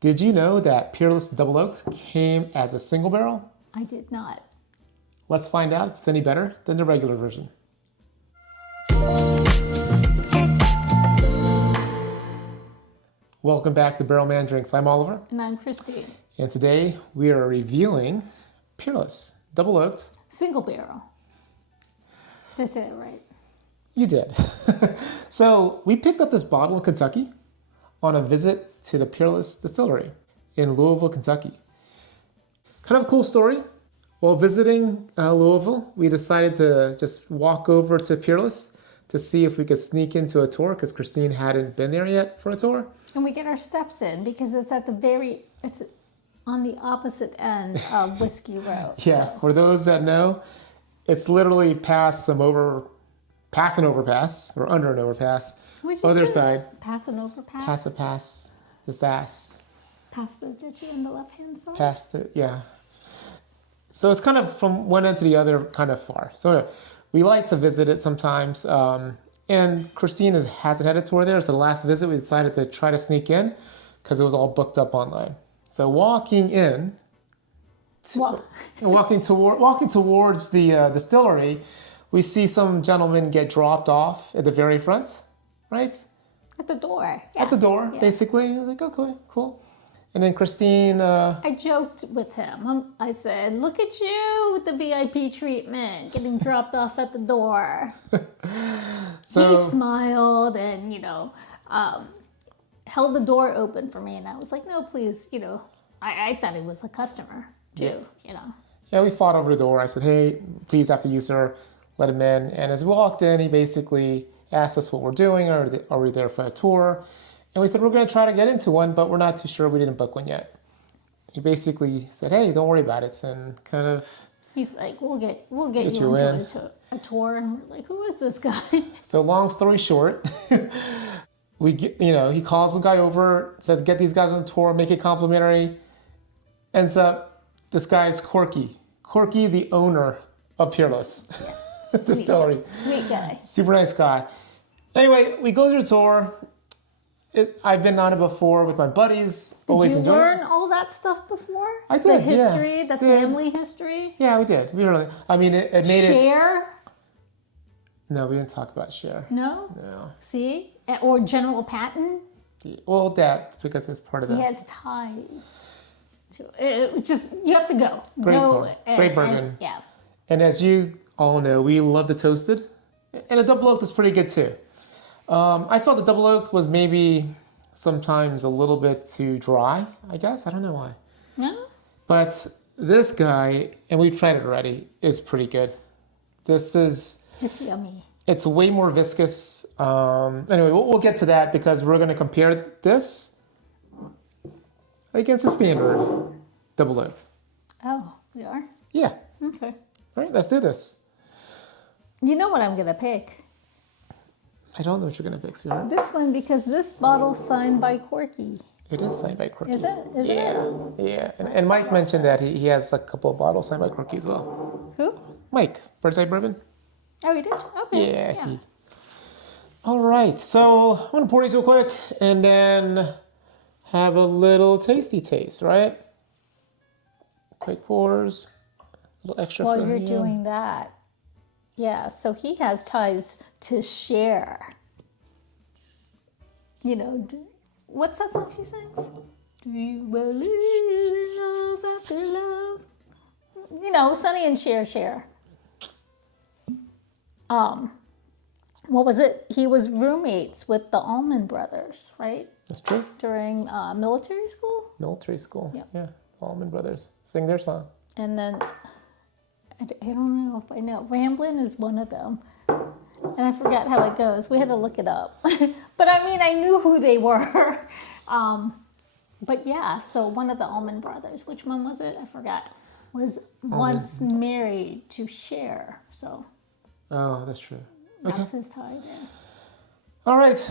Did you know that Peerless Double Oaked came as a single barrel? I did not. Let's find out if it's any better than the regular version. Welcome back to Barrel Man Drinks. I'm Oliver. And I'm Christine. And today we are reviewing Peerless Double Oaked. Single barrel. Did I say it right? You did. So we picked up this bottle in Kentucky on a visit to the Peerless Distillery in Louisville, Kentucky. Kind of a cool story. While visiting Louisville, we decided to just walk over to Peerless to see if we could sneak into a tour because Christine hadn't been there yet for a tour. And we get our steps in because it's it's on the opposite end of Whiskey Road. Yeah, so. For those that know, it's literally past an overpass or under an overpass. Other side. Pass an overpass? Pass a pass. The sass. Past the ditch on the left-hand side? Past it, yeah. So it's kind of from one end to the other, kind of far. So we like to visit it sometimes. And Christine hasn't had a tour there, so the last visit we decided to try to sneak in because it was all booked up online. So walking towards the distillery, we see some gentlemen get dropped off at the very front, right? At the door. Yeah. At the door, yeah. basically. I was like, okay, cool. And then Christine... I joked with him. I said, look at you with the VIP treatment, getting dropped off at the door. He smiled and, held the door open for me. And I was like, no, please, I thought it was a customer too, Yeah, we fought over the door. I said, hey, please, after you, sir, let him in. And as we walked in, he basically asked us what we're doing. Are we there for a tour? And we said, we're going to try to get into one, but we're not too sure. We didn't book one yet. He basically said, hey, don't worry about it. And kind of... He's like, we'll get you into a tour. And we're like, who is this guy? So long story short, he calls the guy over, says, get these guys on tour, make it complimentary. Ends up, this guy's Corky, the owner of Peerless Distillery. Sweet guy. Super nice guy. Anyway, we go through the tour. I've been on it before with my buddies. Did you learn all that stuff before? I did, The history, the family history? Yeah, we did. We really, it made Share? No, we didn't talk about Share. No? No. See? Or General Patton? Well, that's because it's part of that. He has ties. You have to go. Great tour. Great bourbon. Yeah. And as you all know, we love the toasted. And the double oaked is pretty good too. I felt the double oaked was maybe sometimes a little bit too dry, I guess. I don't know why. No? But this guy, and we've tried it already, is pretty good. It's yummy. It's way more viscous. Anyway, we'll get to that because we're going to compare this against the standard double oaked. Oh, we are? Yeah. Okay. All right, let's do this. You know what I'm going to pick? I don't know what you're going to pick, sweetheart. This one, because this bottle's signed by Corky. It is signed by Corky. Is it? Yeah. And Mike mentioned that he has a couple of bottles signed by Corky as well. Who? Mike, Bird's Eye Bourbon. Oh, he did? Okay. Yeah. All right, so I'm going to pour these real quick and then have a little tasty taste, right? Quick pours, a little extra While from you're you. doing that. Yeah, so he has ties to Share. What's that song she sings? Do you believe in love after love? Sonny and Cher. What was it? He was roommates with the Allman Brothers, right? That's true. During military school? Military school. Yep. Yeah. Allman Brothers. Sing their song. And then, I don't know if I know. Ramblin' is one of them. And I forgot how it goes. We had to look it up. But I knew who they were. But yeah, so one of the Allman Brothers, which one was it? I forgot. Was once married to Cher. So. Oh, that's true. That's his tie there. All right.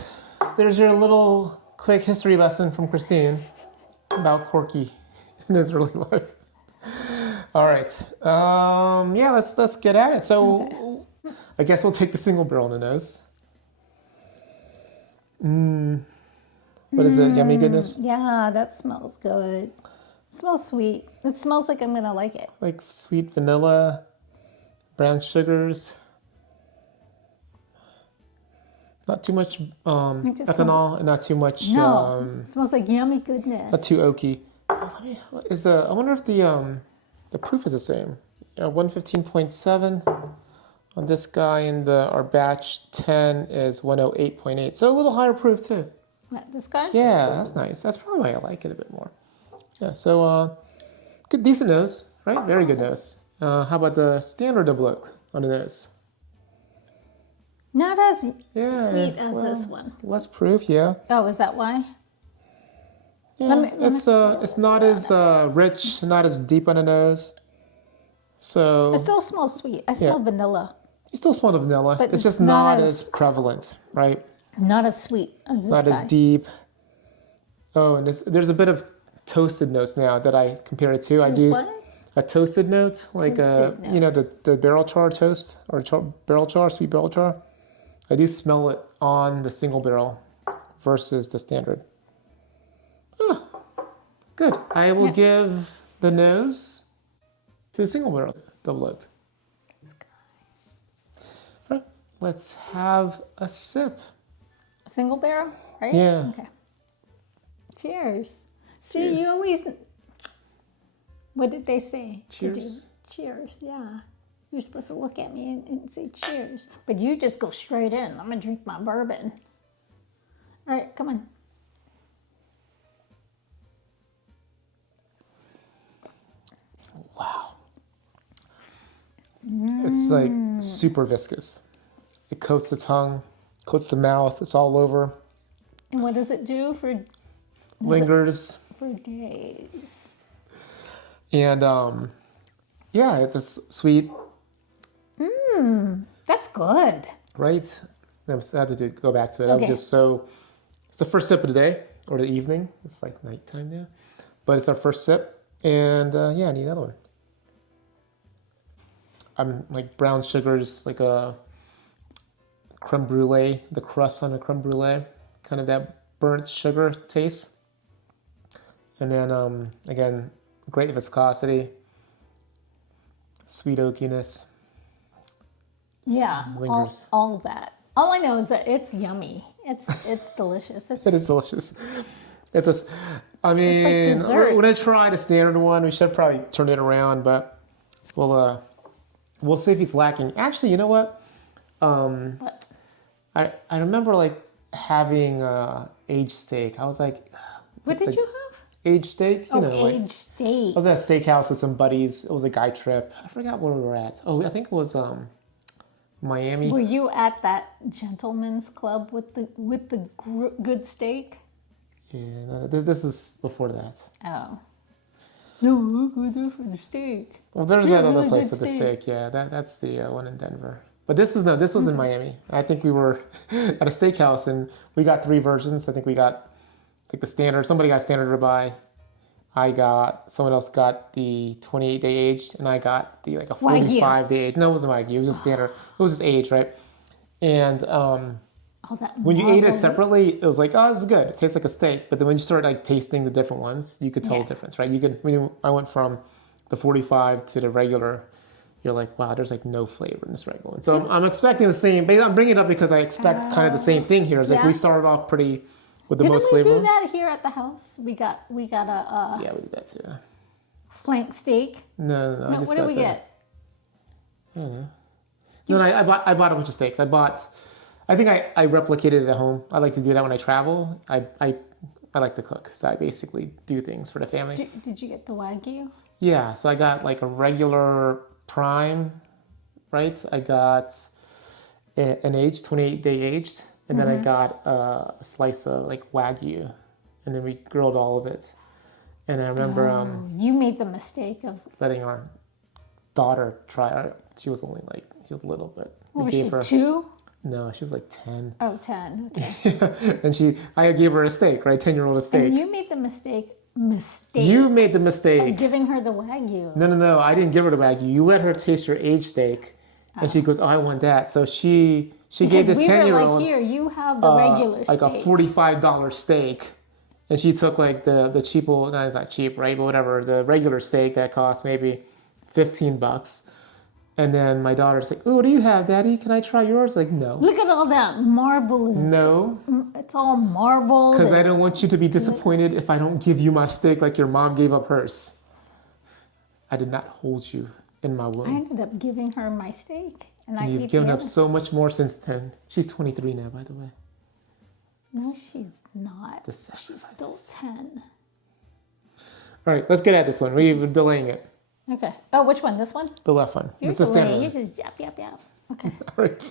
There's your little quick history lesson from Christine about Corky in his early life. All right. Let's get at it. So I guess we'll take the single barrel in the nose. What is it? Yummy goodness? Yeah, that smells good. It smells sweet. It smells like I'm going to like it. Like sweet vanilla, brown sugars. Not too much ethanol and not too much. No, it smells like yummy goodness. Not too oaky. I wonder if the proof is the same. 115.7 on this guy, and our batch 10 is 108.8. So a little higher proof too. What, this guy? Yeah, that's nice. That's probably why I like it a bit more. Yeah, so good, decent nose, right? Very good nose. How about the standard double oak on the nose? Not as sweet as this one. Less proof, yeah. Oh, is that why? Yeah, it's not as rich, not as deep on the nose. So It still smells sweet. I smell vanilla. you still smell the vanilla. But it's just not not as- as prevalent, right? Not as sweet as this Not guy. as deep. Oh, and there's a bit of toasted notes now that I compare it to. I do what? a toasted note, like Toasted you know, the barrel char toast or barrel char, sweet barrel char. I do smell it on the single barrel versus the standard. Oh, good. I will give the nose to the single barrel double oaked. All right, let's have a sip. A single barrel, right? Yeah. Okay. Cheers. See, you always. What did they say? Cheers. Cheers, yeah. You're supposed to look at me and say cheers. But you just go straight in. I'm going to drink my bourbon. All right, come on. Wow. It's like super viscous. It coats the tongue, coats the mouth. It's all over. And what does it do for days? And yeah, it's a sweet, That's good. right? I had to go back to it. I Okay. was just so. It's the first sip of the day or the evening. It's like nighttime now, but it's our first sip, and yeah, I need another one. I'm like brown sugars, like a creme brulee, the crust on the creme brulee, kind of that burnt sugar taste. And then again, great viscosity, sweet oakiness. Yeah, lingers. all that. All I know is that it's yummy. It's delicious. It is delicious. It's just, I mean, dessert. when I try the standard one, we should probably turn it around, but we'll see if it's lacking. Actually, you know what? What? I remember like having aged steak. I was like, What did you have? aged steak? You know, like, aged steak. I was at a steakhouse with some buddies. It was a guy trip. I forgot where we were at. Oh, I think it was Miami. Were you at that gentleman's club with the good steak? Yeah, no, this is before that. Oh. No, we'll go there for the steak. Well, there's Yeah, that other really place good with the steak. steak. Yeah, that's the one in Denver. But this was in Miami. I think we were at a steakhouse and we got 3 versions. I think we got like the standard. Somebody got standard ribeye. Someone else got the 28-day aged, and I got the like a 45-day aged. No, it wasn't Wagyu. It was just standard. It was just aged, right? And All that when you ate it marbled- separately, it was like, oh, this is good. It tastes like a steak. But then when you start like tasting the different ones, you could tell Yeah. the difference, right? I went from the 45 to the regular. You're like, wow, there's like no flavor in this regular one. So I'm expecting the same. But I'm bringing it up because I expect kind of the same thing here. It's like Yeah. we started off pretty with the Didn't most we flavor. do that here at the house? We got a Yeah, we did that too. flank steak. No. I No, just what did got we the- get? No, I bought a bunch of steaks. I think I replicated it at home. I like to do that when I travel. I like to cook, so I basically do things for the family. Did you get the Wagyu? Yeah, so I got like a regular prime, right? I got an aged, 28-day aged, and then I got a slice of like Wagyu, and then we grilled all of it. And I remember You made the mistake of, letting our daughter try it. She was little, but we what was gave she, her 2? No, she was like 10. Oh, 10, okay. And I gave her a steak, right? 10-year-old a steak. And you made the mistake You made the of mistake. giving her the Wagyu. No. I didn't give her the Wagyu. You let her taste your aged steak. And she goes, oh, I want that. So she gave Because this we were 10-year-old like, here, you have the regular like steak. a $45 steak. And she took like the cheap, well, no, it's not cheap, right? But whatever, the regular steak that cost maybe $15. And then my daughter's like, "Oh, what do you have, Daddy? Can I try yours?" Like, no. Look at all that marble. No. It's all marble. Because I don't want you to be disappointed if I don't give you my steak like your mom gave up hers. I did not hold you in my I womb. ended up giving her my steak. And I You've ate given the up other. so much more since then. She's 23 now, by the way. No, she's not. The She's sacrifices. still 10. All right, let's get at this one. We're delaying it. Okay. Oh, which one? This one? The left one. You're It's the delaying. standard You one. just yap. Okay. All right.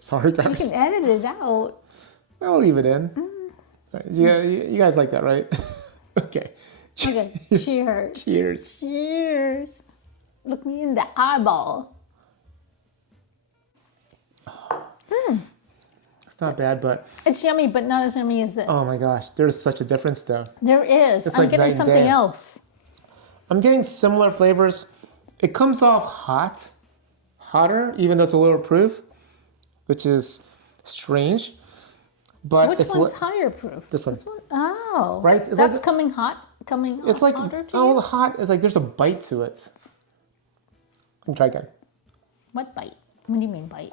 Sorry, You guys. can edit it out. I'll leave it in. All right. You guys like that, right? Okay. Okay. Cheers. Cheers. Cheers. Look me in the eyeball. It's not bad, but It's yummy, but not as yummy as this. oh my gosh, there's such a difference though. There is. It's I'm like night getting and something day. else. I'm getting similar flavors. It comes off hotter, even though it's a lower proof, which is strange. But Which it's one's higher proof? this one. Oh. Right? It's That's like- coming hot? It's like hotter to oh, you? hot. It's like there's a bite to it. Let me try again. What bite? What do you mean bite?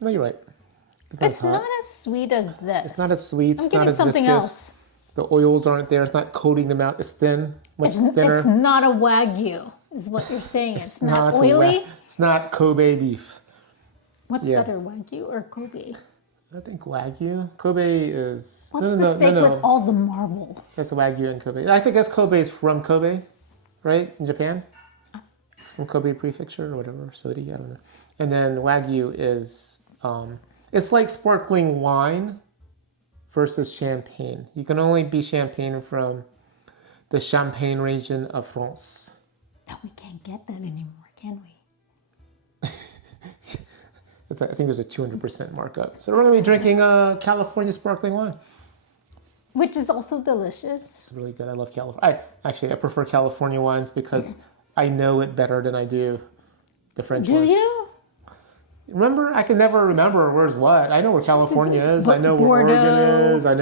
No, you're right. It's as hot. not as sweet as this. It's not as sweet. I'm It's not getting as something viscous. else. The oils aren't there. It's not coating them out. It's thin, much thinner. It's not a Wagyu, is what you're saying. It's not a oily. It's not Kobe beef. What's yeah. better, Wagyu or Kobe? I think Wagyu. Kobe is. What's the steak with all the marble? That's Wagyu and Kobe. I think that's Kobe is from Kobe, right? In Japan? It's from Kobe Prefecture or whatever, Sodi, I don't know. And then Wagyu is, it's like sparkling wine versus champagne. You can only be champagne from the Champagne region of France. No, we can't get that anymore, can we? I think there's a 200% markup. So we're going to be drinking California sparkling wine. Which is also delicious. It's really good. I love California. I prefer California wines because I know it better than I do the French Do ones. you? Remember, I can never remember where's what. I know where California is. I know where Bordeaux. Oregon is. I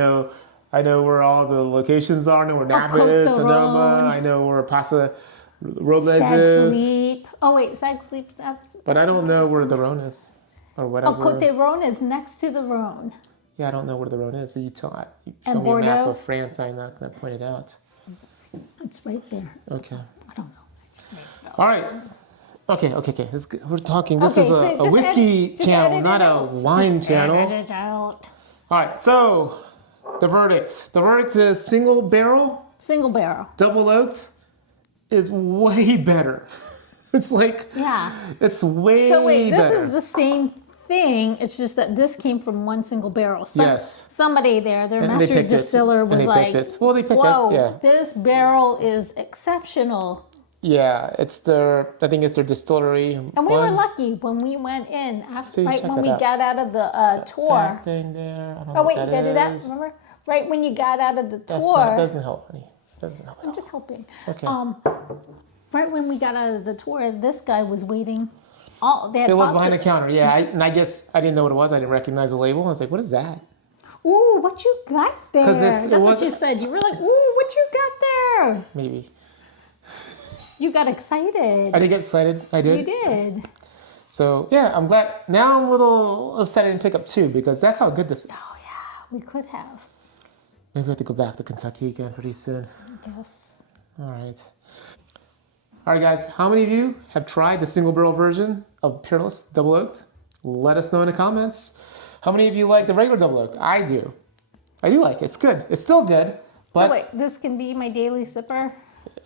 know where all the locations are. I know where Napa Côte is, de Sonoma. Rhone. I know where Paso Robles Stag's is. Leap. Oh wait, Stag's Leap. That's. But I don't know where the Rhone is or whatever. Oh, Côte de Rhone is next to the Rhone. Yeah, I don't know where the Rhone is. So you show And me a map Bordeaux? of France. I'm not going to point it out. It's right there. Okay. I don't know. I just made it up. All right. Okay. We're talking. This is so a just whiskey edit- just channel, edit it not a out. wine Just channel. edit it out. All right. So the verdict. The verdict is single barrel, Single barrel. double oaked is way better. It's like Yeah. it's way So wait, this better. is the same thing. It's just that this came from one single barrel. Yes. Somebody there, their And they master picked it. distiller And was they like, picked it. Well, they picked it, "Whoa, yeah. this barrel is exceptional." Yeah, it's I think it's their distillery. And we were lucky when we went in, after, you right check when that we out. got out of the tour. That thing there. I don't know Oh wait, what you did that? is. Remember? Right when you got out of the That's tour. not, doesn't help, honey. Doesn't help. I'm just helping. Okay. Right when we got out of the tour, this guy was waiting. They had It was boxes- behind the counter, yeah. I guess I didn't know what it was. I didn't recognize the label. I was like, "What is that?" Ooh, what you got there? 'Cause That's what wasn't- you said. You were like, ooh, what you got there? Maybe You got excited. I did get excited. I did. You did. So yeah, I'm glad. Now I'm a little upset I didn't pick up two because that's how good this is. Oh yeah, we could have. Maybe I have to go back to Kentucky again pretty soon. Yes. All right. All right, guys. How many of you have tried the single barrel version of Peerless Double Oaked? Let us know in the comments. How many of you like the regular Double Oaked? I do. I do like it. It's good. It's still good. But So wait, this can be my daily sipper?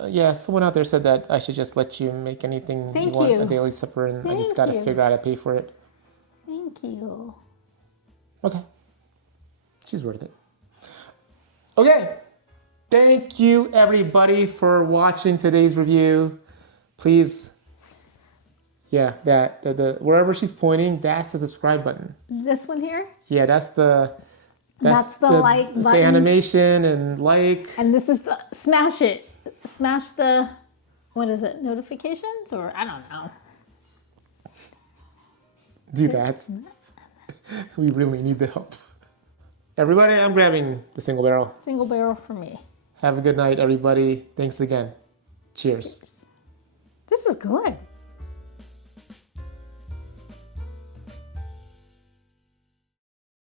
yeah, someone out there said that I should just let you make anything Thank you want you. a daily sipper, and I just got Thank to you. figure out how to pay for it. Thank you. Okay. She's worth it. Okay. Thank you, everybody, for watching today's review. Please, yeah, the wherever she's pointing, that's the subscribe button. This one here? Yeah, that's the like the button. animation and like. And this is the smash it. Smash the what is it, notifications, or I don't know. Do that. We really need the help. Everybody, I'm grabbing the single barrel. Single barrel for me. Have a good night, everybody. Thanks again. Cheers. This is good.